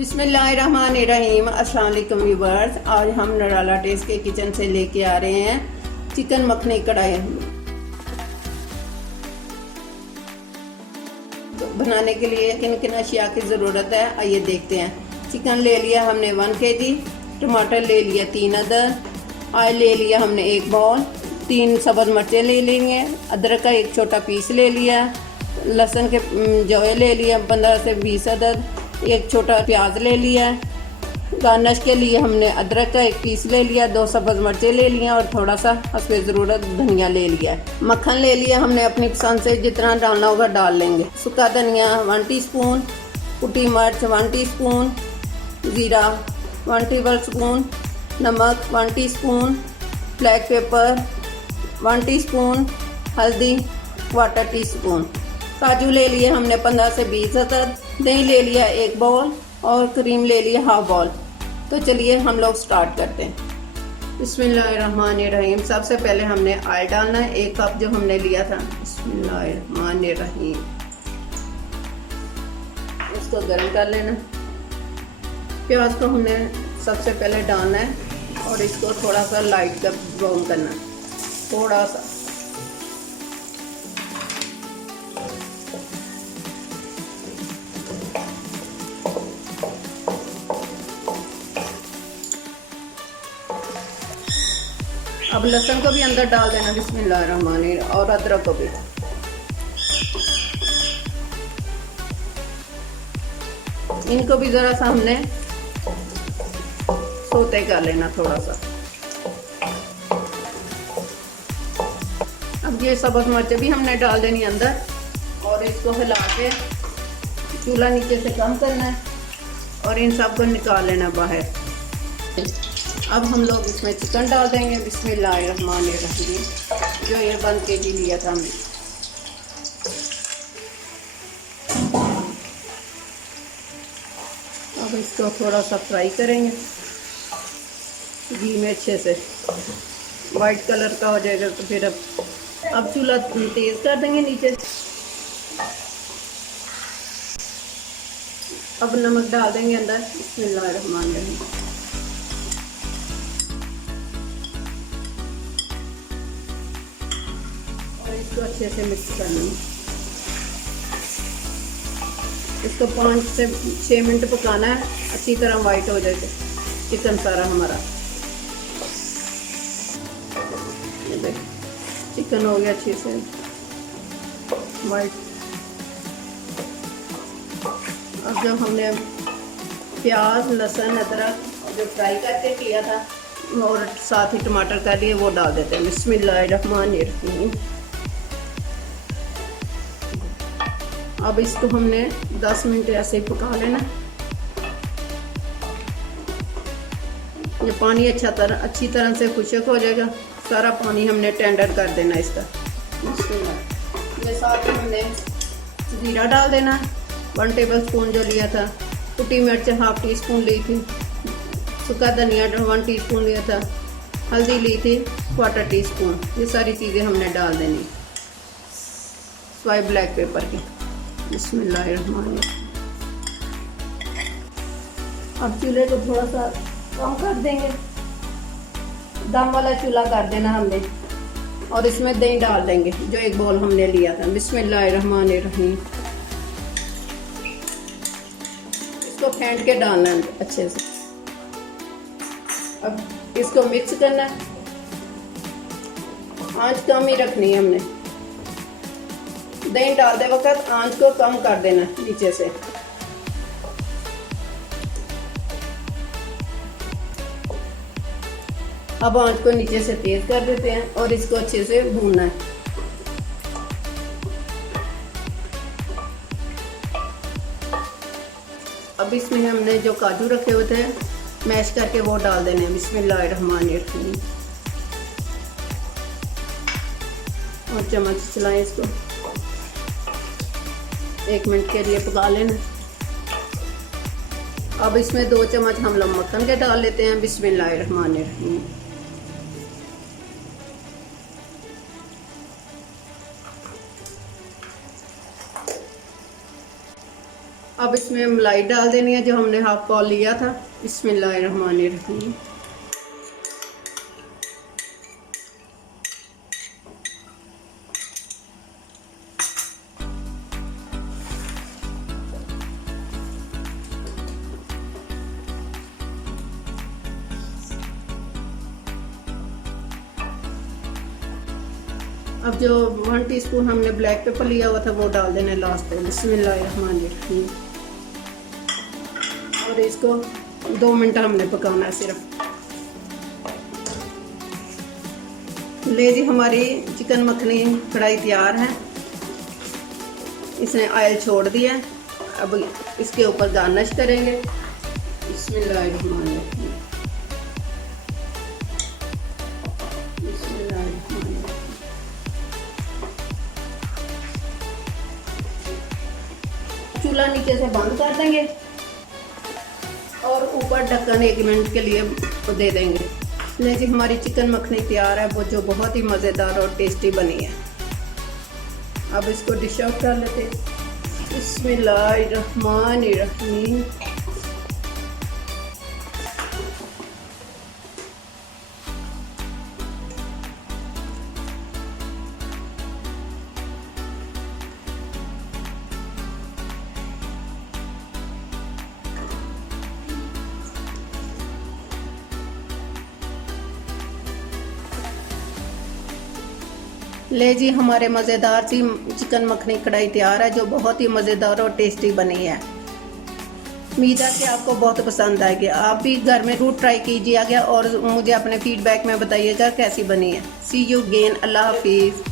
बिस्मिल्लाहिर्रहमानिर्रहीम। अस्सलाम वालेकुम व्यूअर्स। आज हम नराला टेस्ट के किचन से लेके आ रहे हैं चिकन मखनी कढ़ाई। तो बनाने के लिए किन किन अशिया की ज़रूरत है आइए देखते हैं। चिकन ले लिया हमने 1 kg, टमाटर ले लिया 3 अदर, ऑयल ले लिया हमने 1 बाउल, 3 सब्ज़ मिर्चें ले लेंगे, अदरक का 1 छोटा पीस ले लिया, लहसुन के जवे ले लिया 15 से 20 अदद, 1 छोटा प्याज ले लिया। गार्निश के लिए हमने अदरक का 1 पीस ले लिया, 2 सब्ज़ मिर्चें ले लिया और थोड़ा सा हस्बे ज़रूरत धनिया ले लिया। मक्खन ले लिया हमने, अपनी पसंद से जितना डालना होगा डाल लेंगे। सूखा धनिया 1 टीस्पून, कुटी मिर्च 1 टीस्पून, ज़ीरा 1 टेबलस्पून, नमक 1 टीस्पून, ब्लैक पेपर 1 टीस्पून, हल्दी 1/4 टीस्पून। काजू ले लिए हमने 15 से 20 अदद, दही ले लिया 1 बाउल और क्रीम ले लिया 1/2 बाउल। तो चलिए हम लोग स्टार्ट करते हैं। बिस्मिल्लाहिर्रहमानिर्रहीम। सबसे पहले हमने ऑयल डालना है, 1 कप जो हमने लिया था। बिस्मिल्लाहिर्रहमानिर्रहीम। इसको गर्म कर लेना। प्याज को हमने सबसे पहले डालना है और इसको थोड़ा सा लाइट का ब्राउन करना है, थोड़ा सा। अब लहसुन को भी अंदर डाल देना बिस्मिल्लाहिर्रहमानिर्रहीम, और अदरक को भी। इनको भी ज़रा सा हमने सोते कर लेना थोड़ा सा। अब ये सब्ज़ मिर्च भी हमने डाल देनी अंदर और इसको हिला के चूल्हा नीचे से कम करना है और इन सब को निकाल लेना बाहर। अब हम लोग इसमें चिकन डाल देंगे बिस्मिल्लाहिर्रहमानिर्रहीम, जो ये 1 kg लिया था हमने। अब इसको थोड़ा सा फ्राई करेंगे घी में अच्छे से, वाइट कलर का हो जाएगा तो फिर अब चूल्हा तेज़ कर देंगे नीचे। अब नमक डाल देंगे अंदर बिस्मिल्लाहिर्रहमानिर्रहीम। इसको अच्छे से मिक्स करना है। इसको 5 से 6 मिनट पकाना है, अच्छी तरह वाइट हो जाए चिकन सारा हमारा। ये देख चिकन हो गया अच्छे से वाइट। अब जब हमने प्याज लहसुन अदरक जो फ्राई करके किया था और साथ ही टमाटर कर लिए वो डाल देते हैं बिस्मिल्लाहिर्रहमानिर्रहीम। अब इसको हमने 10 मिनट ऐसे ही पका लेना। ये पानी अच्छी तरह से खुश्क हो जाएगा, सारा पानी हमने टेंडर कर देना इसका। ये साथ ही हमने जीरा डाल देना, 1 टेबलस्पून जो लिया था, कुटी मिर्च 1/2 टीस्पून ली थी, सूखा धनिया 1 टीस्पून लिया था, हल्दी ली थी 1/4 टीस्पून। ये सारी चीज़ें हमने डाल देनी स्वाइप ब्लैक पेपर की। बिस्मिल्लाहिर्रहमानिर्रहीम। अब चूल्हे को थोड़ा सा कम कर देंगे, दम वाला चूल्हा कर देना हमने, और इसमें दही डाल देंगे जो 1 बाउल हमने लिया था। बिस्मिल्लाहिर्रहमानिर्रहीम। इसको फेंट के डालना है अच्छे से। अब इसको मिक्स करना है, आंच कम ही रखनी है हमने। दही डालते वक्त आंच को कम कर देना नीचे से। अब आंच को नीचे से तेज कर देते हैं और इसको अच्छे से भूनना है। अब इसमें हमने जो काजू रखे हुए थे मैश करके वो डाल देने हैं बिस्मिल्लाहिर्रहमानिर्रहीम। और चम्मच चलाएं, इसको 1 मिनट के लिए पका लेना। अब इसमें 2 चम्मच हम लोग मक्खन के डाल लेते हैं बिस्मिल्लाहिर्रहमानिर्रहीम। अब इसमें मलाई डाल देनी है जो हमने हाफ पाव लिया था। बिस्मिल्लाहिर्रहमानिर्रहीम। अब जो 1 टीस्पून हमने ब्लैक पेपर लिया हुआ था वो डाल देना लास्ट पे। बिस्मिल्लाहिर्रहमानिर्रहीम। और इसको 2 मिनट हमने पकाना है सिर्फ। ले जी, हमारी चिकन मखनी कढ़ाई तैयार है। इसने ऑयल छोड़ दिया। अब इसके ऊपर गार्निश करेंगे। बिस्मिल्लाहिर्रहमानिर्रहीम। चूल्हा नीचे से बंद कर देंगे और ऊपर ढक्कन 1 मिनट के लिए दे देंगे। ले जी, हमारी चिकन मखनी तैयार है, वो जो बहुत ही मज़ेदार और टेस्टी बनी है। अब इसको डिश आउट कर लेते हैं। बिस्मिल्लाहिर्रहमानिर्रहीम। ले जी, हमारे मज़ेदार सी चिकन मखनी कढ़ाई तैयार है जो बहुत ही मज़ेदार और टेस्टी बनी है। उम्मीद है कि आपको बहुत पसंद आएगी। आप भी घर में ज़रूर ट्राई कीजिएगा और मुझे अपने फीडबैक में बताइएगा कैसी बनी है। सी यू अगेन। अल्लाह हाफिज़।